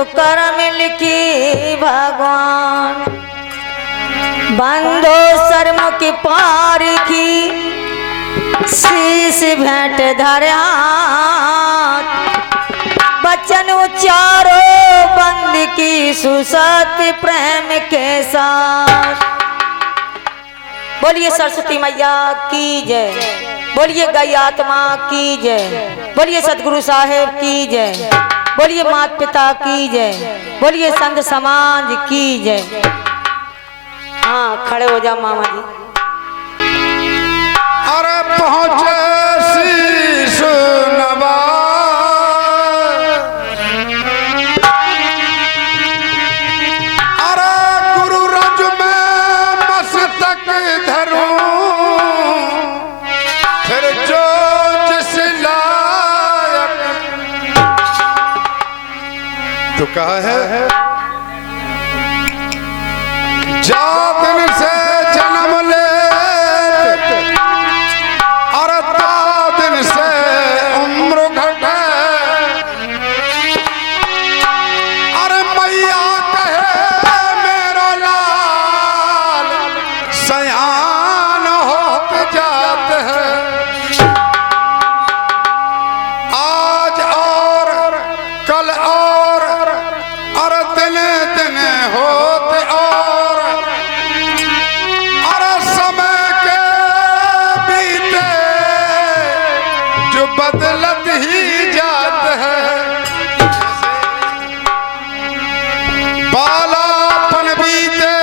तो कर्म लिखी भगवान। बंधो शर्म की पारिखी शीश भेंट धरा बचन उच्चारो बंद की सुसत प्रेम के साथ। बोलिए सरस्वती मैया की जय, बोलिए गई आत्मा की जय, बोलिए सदगुरु साहेब की जय, बोलिए माता पिता की जय, बोलिए संत समाज की जय। हाँ खड़े हो जाओ मामा जी। अरे पहुंचे शीश नवा अरे गुरु रज में मस्तक धरूं फिर जो जिस लायक तो कहा है जातिन से जन्म ले और तादिन से उम्र घटे अरे मैया कहे मेरो लाल सयान होत जात है। आज और कल और दिन दिन होते और बदलत ही जात है। बालापन बीते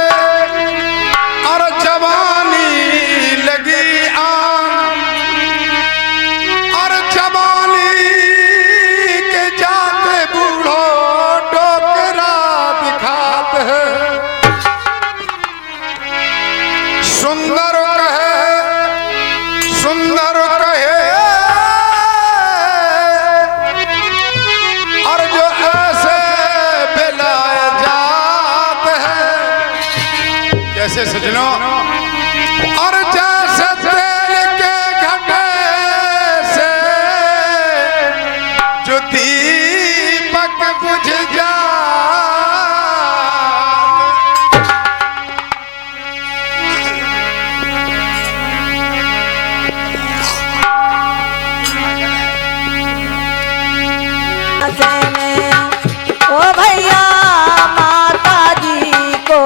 और जवानी लगी आन और जवानी के जाते बूढ़ो डोकरा दिखात है। सुंदर कहे और जो ऐसे बिलाए जाते हैं कैसे सजनों और जैसे तेल के घटे से जो दीपक बुझ जाए ओ भैया माता जी को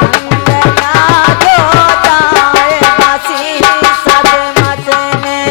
वंदना जो जाए बासी सब मत में।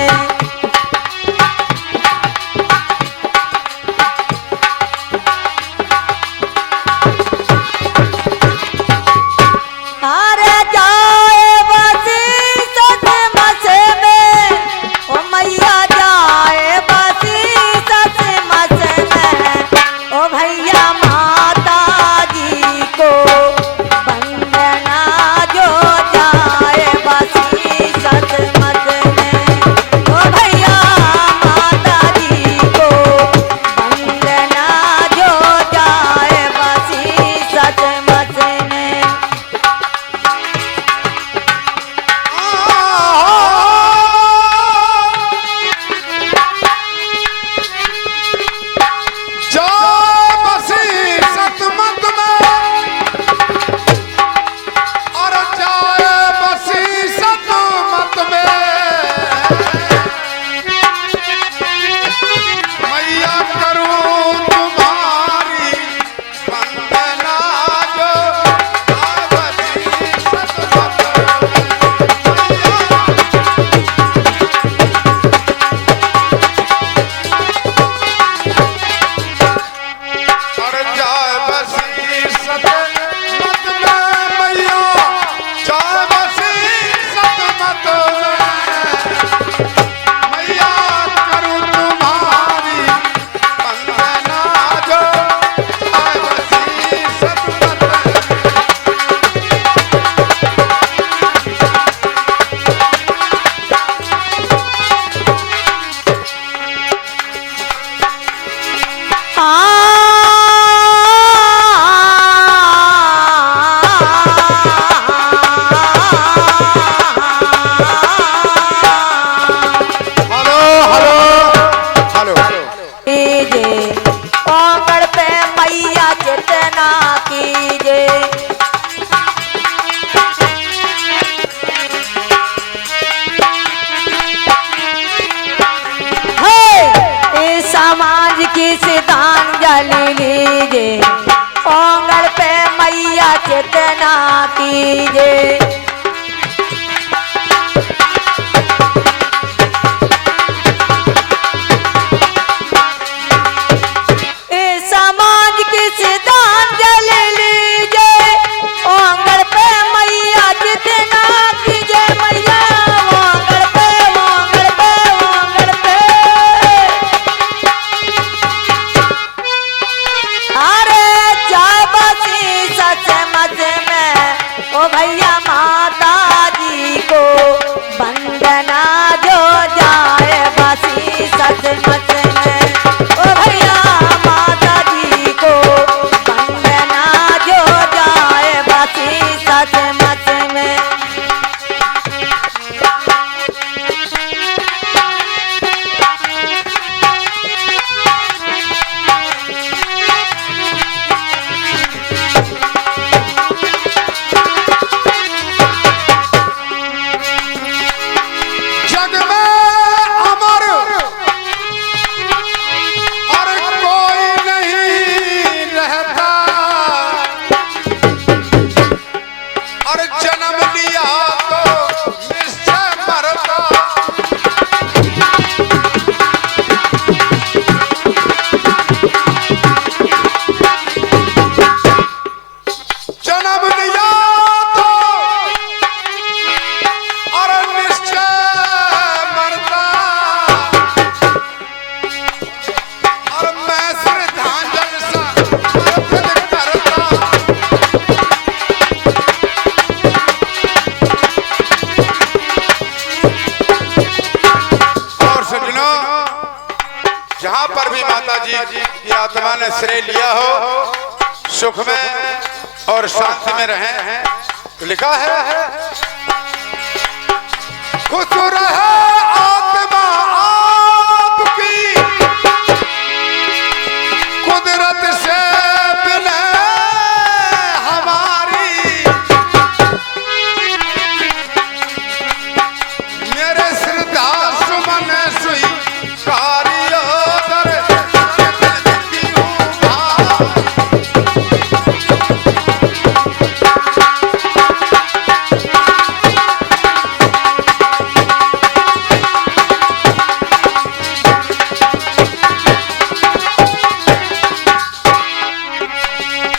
जहाँ पर भी माता जी की आत्मा ने श्रेय लिया हो, सुख में और शांति में रहे। तो लिखा है खुश रहे आत्मा आपकी, कुदरत से मिले हमारी। मेरे श्रद्धा सुमन स्वीकारियो दर की हूँ भाव।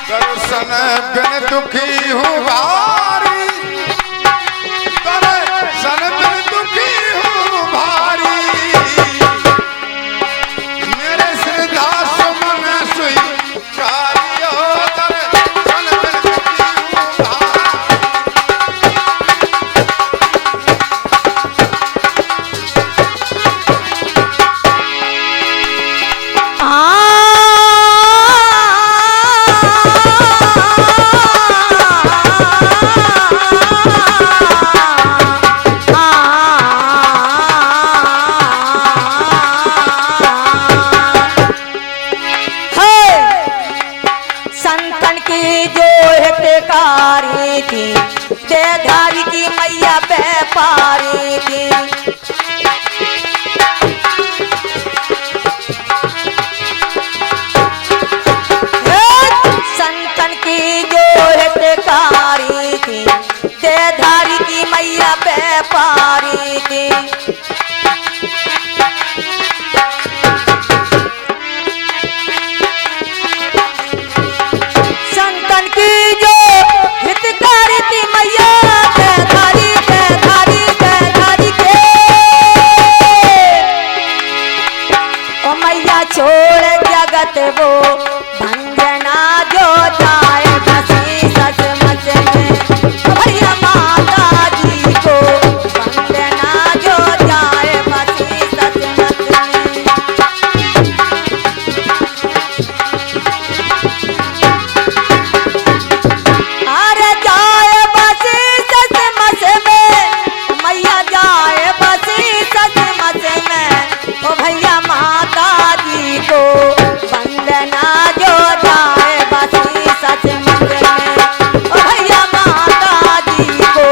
दर्शन बिन दुखी हूँ भारी, दर्शन बिन दुखी हूँ भारी। मेरे श्रद्धा सुमन स्वीकारियो दर्शन बिन दुखी हूँ भारी। संतन की जो हितकारी थी, देधारी की मैया व्यापारी थी। संतन की जो हितकारी थी, देधारी की मैया व्यापारी थी। संतन की जो हितकारी थी मैया देधारी, देधारी, देधारी के ओ मैया छोड़ जगत वो भंजना जो जाए बसी सच मच में। ओ भैया माता जी को वंदना जो जाए बसी सच मच में। अरे जाए बसी सच मच में, मैया जाए बसी सच मच में। ओ भैया माता जी को वंदना जो जाए बसी सच मच में। ओ भैया माता जी को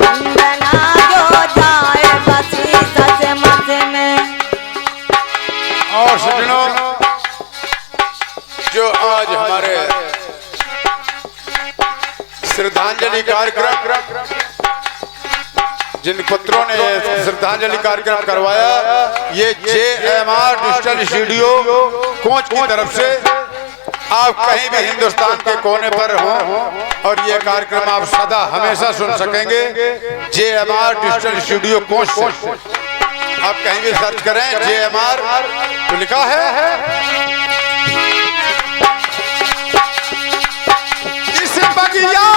वंदना जो जाए बसी सच मच में। और सज्जनों, जो आज हमारे श्रद्धांजलि कार्यक्रम, जिन पुत्रों ने श्रद्धांजलि कार्यक्रम करवाया, ये JMR डिजिटल स्टूडियो कोच की तरफ से आप कहीं भी हिंदुस्तान के कोने पर हो और ये कार्यक्रम आप सदा हमेशा सुन सकेंगे। JMR डिजिटल स्टूडियो कोच से आप कहीं भी सर्च करें JMR, तो लिखा है इस बगिया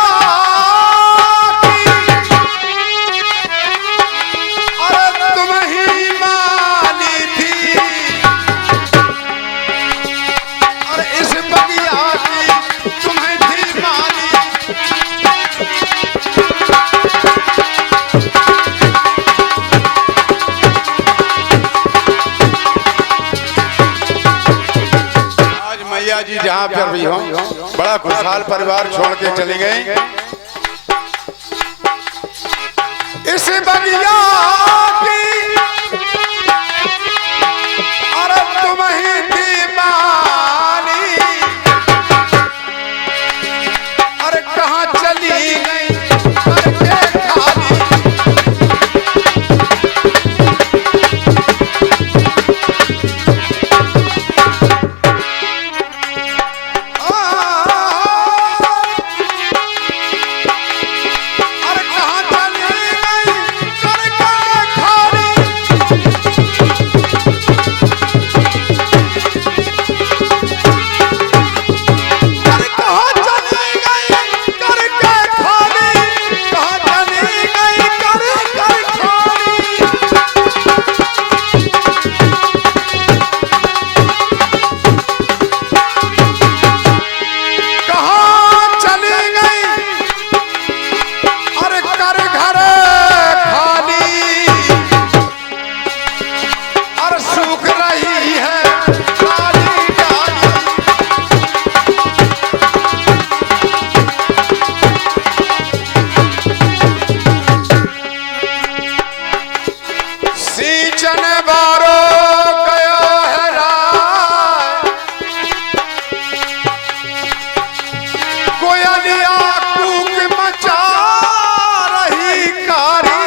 जी जहाँ पर भी हो, बड़ा खुशहाल परिवार छोड़ के चली गई। इस बगिया की अरे तुम ही थी माली, अरे कहाँ चली गई करके खाली। अरे कहाँ चली गई करके सूख रही है काली डाली। सींचन बारो गयो है राय, कोयलिया कूक मचा रही कारी।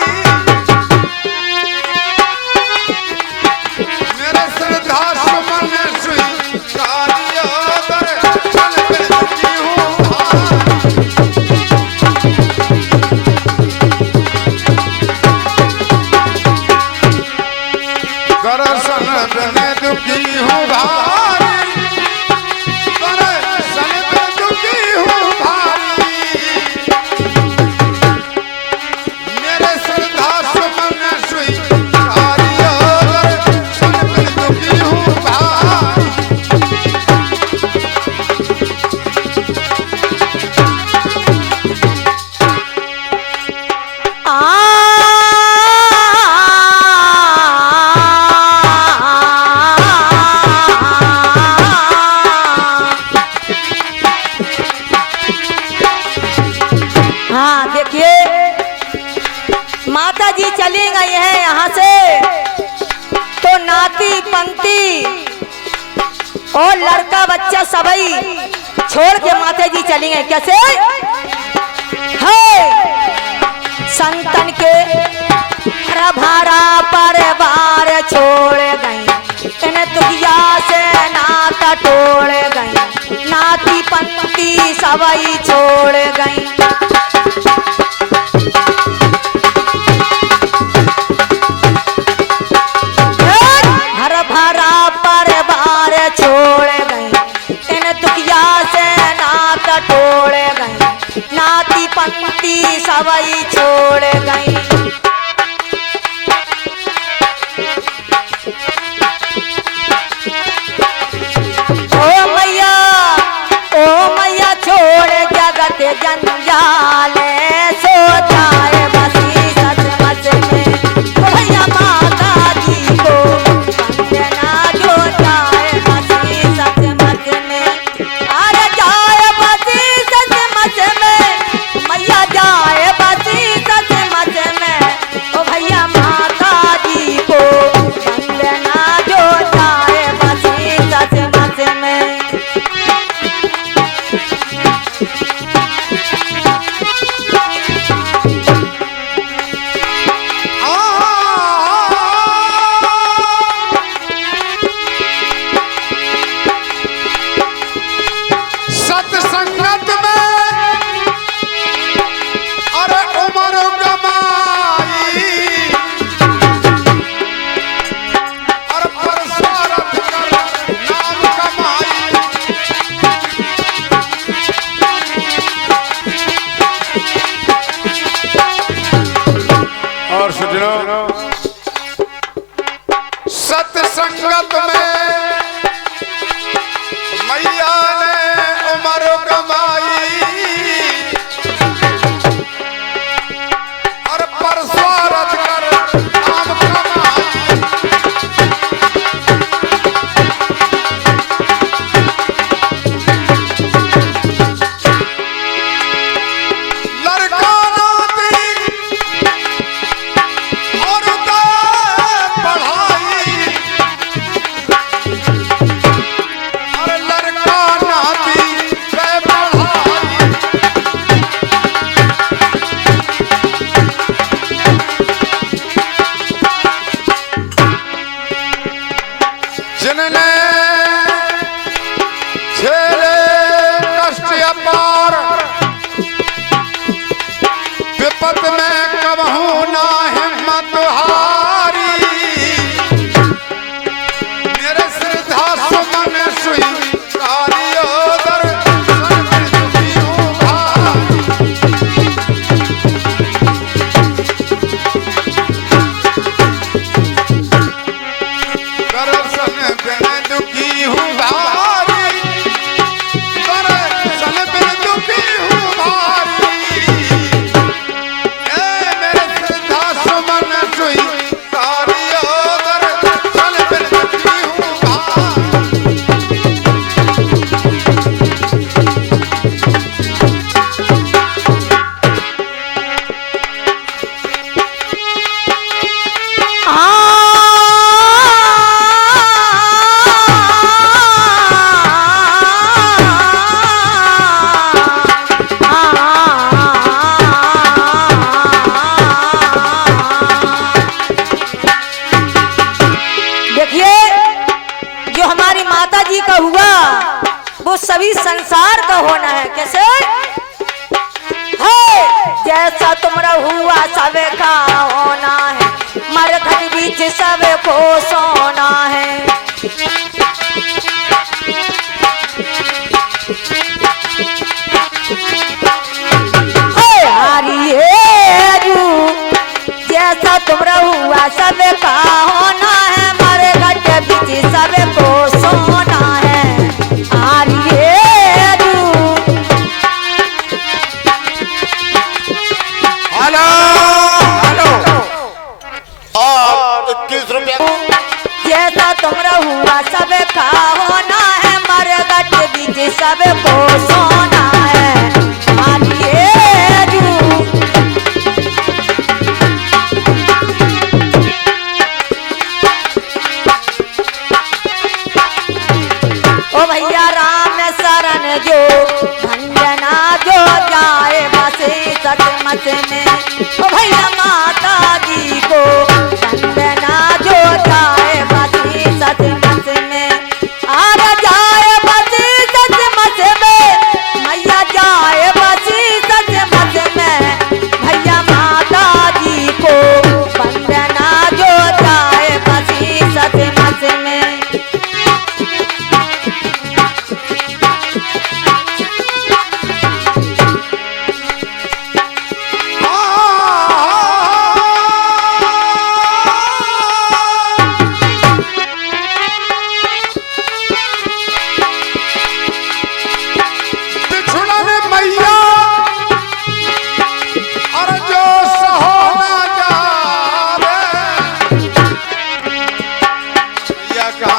मेरे श्रद्धा सुमन स्वीकारियो दर्शन पे दुखी हूँ भारी। दर्शन पे दुखी हूँ भारी, दर्शन पे दुखी हूँ भारी। मेरे श्रद्धा सुमन स्वीकारियो दर्शन पे दुखी हूँ भारी। हाँ देखिए, माता जी चली गई है यहाँ से, तो नाती पंक्ति और लड़का बच्चा सबई छोड़ के माता जी चली गई। कैसे है संतन के प्रभारा परिवार छोड़ गई, इन्हें दुखिया से नाता तोड़ गई। नाती पंक्ति सबई छोड़ गई। हर भरा परिवार छोड़ गई, इन दुखिया से नाता तोड़ गई। नाती पंक्ति सबई छोड़ गई। ओ मैया छोड़ जगत जंजाल, सो जाए बसी सच मच में। ओ भैया माता जी को वंदना, जो जाए बसी सच मच में। अरे जाए बसी सच मच में, मैया जाए बसी सच मच में। ओ भैया माता जी को वंदना, जो जाए बसी सच मच में। सत्संगत में अरे उम्र गमाई, और परसारथ कर नाम कमाई। और सज्जनों, सत्संगत में मैया ने उम्र कमाई, और परसारथ कर नाम कमाई। लड़का नाती और दे पढ़ाई, और लड़का नाती दे पढ़ाई। जिनने झेले कष्ट अपार, विपत में कबहू ना हिम्मत हारी। मेरे श्रद्धा सुमन स्वीकारियो दर्शन पे दुखी हूँ भारी। दर्शन पे देखिए जो हमारी माता जी का हुआ वो सभी संसार का होना है। कैसे है? जैसा तुमरा हुआ सब का होना है, मरघट बीच सब को सोना है। जैसा तुमरा हुआ सब का होना है, मरघट बीच सब को सोना है। हेलो और 21 रुपया। जैसा तुमरा हुआ सब का होना है, मरघट बीच सब को सोना है। ओ भैया राम शरण जो भंजना जो जाए बसे सतमत में। ओ भैया माता जी को वंदना जो जाए बसे सतमत में। आर जाए बसे सतमत में, मैया जाए बसे सतमत में। भैया माता जी को वंदना जो जाए बसे सतमत में।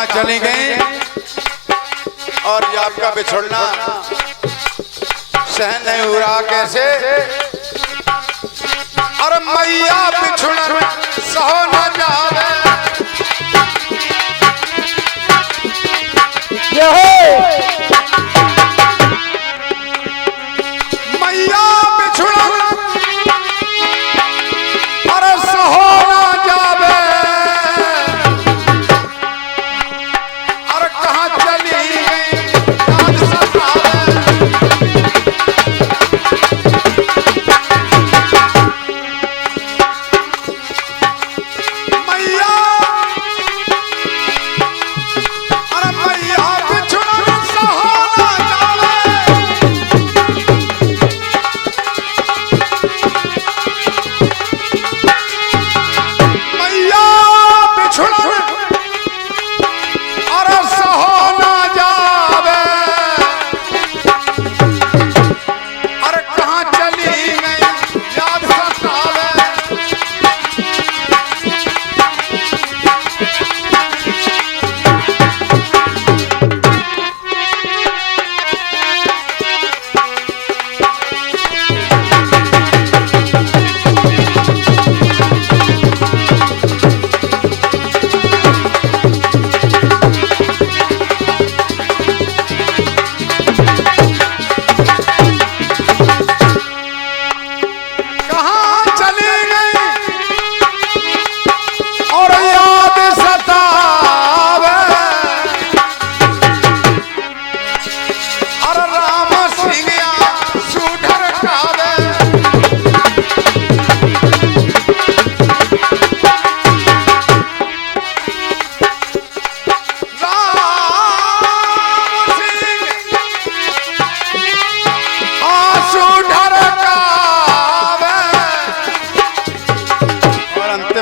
चली गई और ये आपका बिछुड़ना सहन नहीं हो रहा। कैसे? और मैया बिछुड़ना सहो न जावे। मैया बिछुड़ना और सहो न जावे।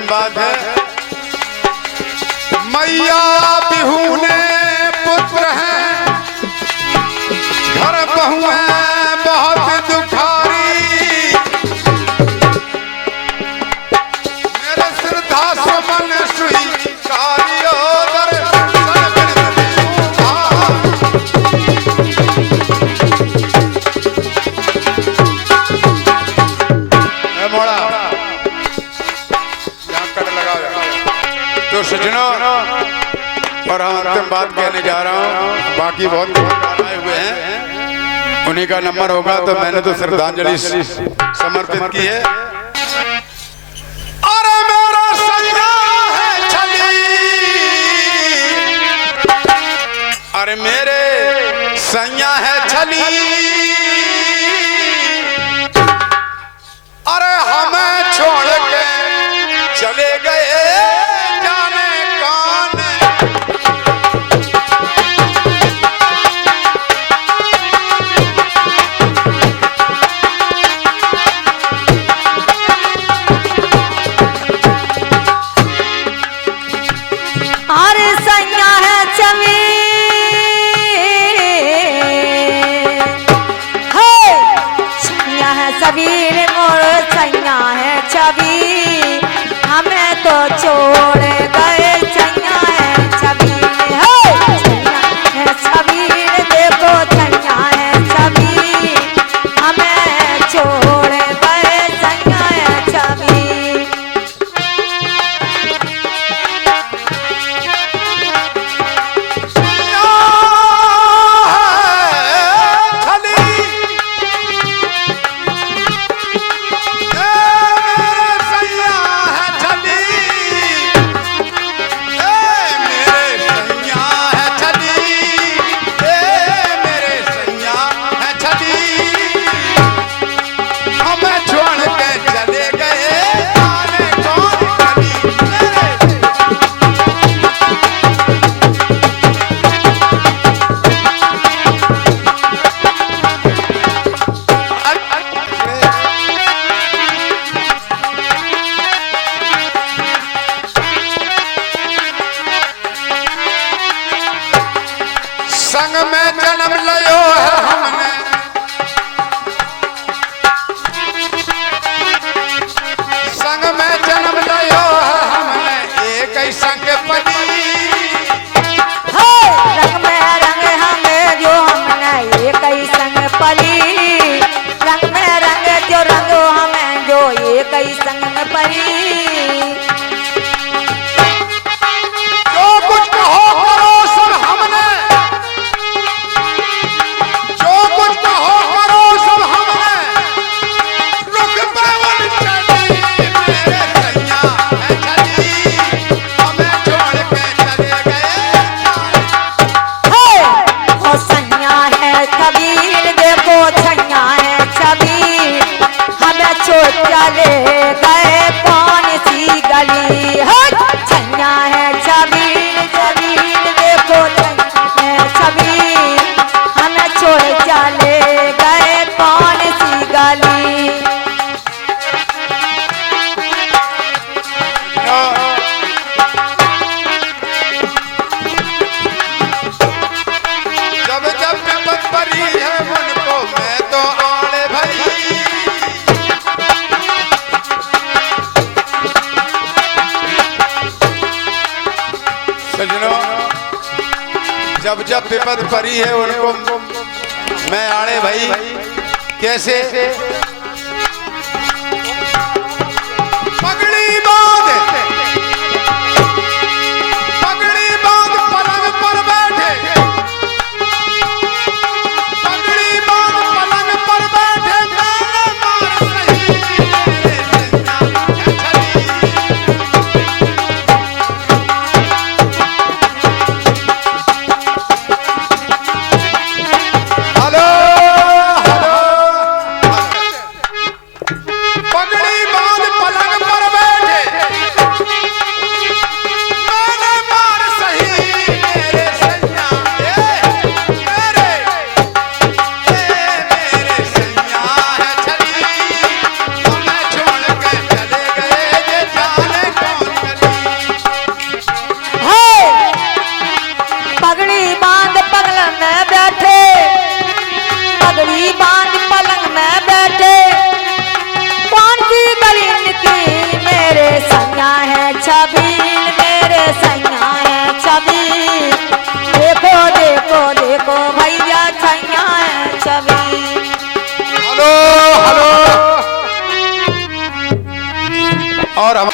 बात है मैया बिहूने पुत्र हैं, घर बहू है बहुत दुखारी। मेरे श्रद्धा सुमन स्वीकारी तो सजनों, और हम अंतिम बात कहने जा रहा हूँ। बाकी बहुत आए हुए हैं, उन्हीं का नंबर होगा, तो मैंने तो श्रद्धांजलि समर्पित की है। और मेरा सैया है छली अरे मेरे सैया है छली, अरे हमें छोड़ के चले गए जाने कौन। अरे सैया है चमी सबीर मोर सैया है छवि, हमें तो छोड़ गए सैया है छवि। सैया है सबीर देखो सैया है छवि, हमें छोड़ गए सैया है छवि। संग में जन्म लियो है हमने, संग में जन्म लियो है हमने, एक ही संग पली। रंग में रंग हमें जो हमने एक ही संग पली, रंग में रंग जो रंग हमें जो एक ही संग में पली। जो कुछ कहो करो सब हमने, जो कुछ कहो करो सब हमने, रुक पावन चली मेरे सैया है छली, हमें छोड़ के चले गए। ओ सैया है कबीर देखो सैया है छवि, हमें छोड़ चले गए कौन सी गली। सैया है छबीर छबीर देखो सैया है छवि, हमें छोड़ चले गए कौन सी गली। जब जब विपत पड़ी है उनको मैं तो आड़े भई, सजनों जब जब विपत पड़ी है उनको मैं आड़े भई। कैसे? पगड़ी बांध पलंग पर बैठे, पगड़ी बांध पलंग पर बैठे, गाने मार सही मेरे सैया है छली। हेलो हेलो, पगड़ी बांध पलंग पर बैठे, गाने मार सही मेरे सैया मेरे सैया है छली, हमें छोड़ के चले गए ये जाने कौन गली। पगड़ी बांध पलंग में बैठे, पगड़ी बांध पलंग में बैठे, कौन सी गली की मेरे सैया है छबीर, मेरे सैया है छबीर। देखो देखो देखो भैया सैया है छबीर। हेलो हेलो, और हम